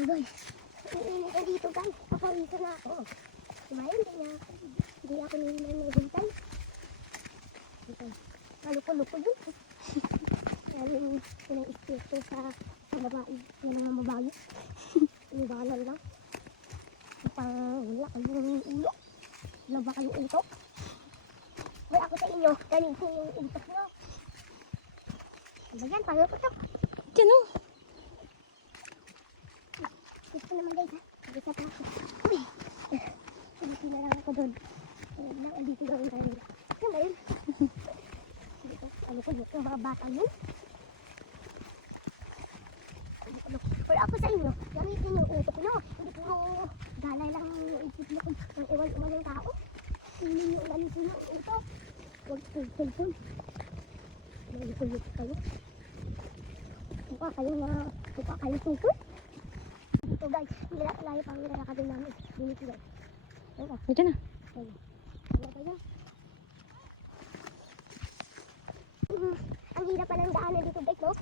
Guys, iinit na dito guys. Papawisa na ako. Kumain din niya. Hindi ako nililimutan. Ito. Maluko-luko dun. Yan yung espiritu sa babae. Yan ang mga babae. Inibalan lang. Pang wala kayong ulo. Wala ba kayong utok? Wala ako sa inyo. Ganito yung utok nyo. Ano yan? Paano ko to? Diyan o. Gusto naman guys ha. Isa pa ako. Uy. Hindi na lang ako doon. Ayun lang. Andito lang yung tayo. Ano ba yun? Dito. Ano ko dito? Mga bata yun. Wala ako sa inyo. Gamitin yung utok nyo. Hindi puro galay lang yung isip nyo kung ang iwan-iwan ng tao. Hindi nyo gamitin yung utok. Huwag cellphone. Nalipulip kayo. Mukha kayo tukot. Dito guys, layo pang nilalakadin namin. Dito guys. Ayun ah. Diyan na. Ayun. Ano ba yun? Ang hirap pa ng daanan dito guys, no?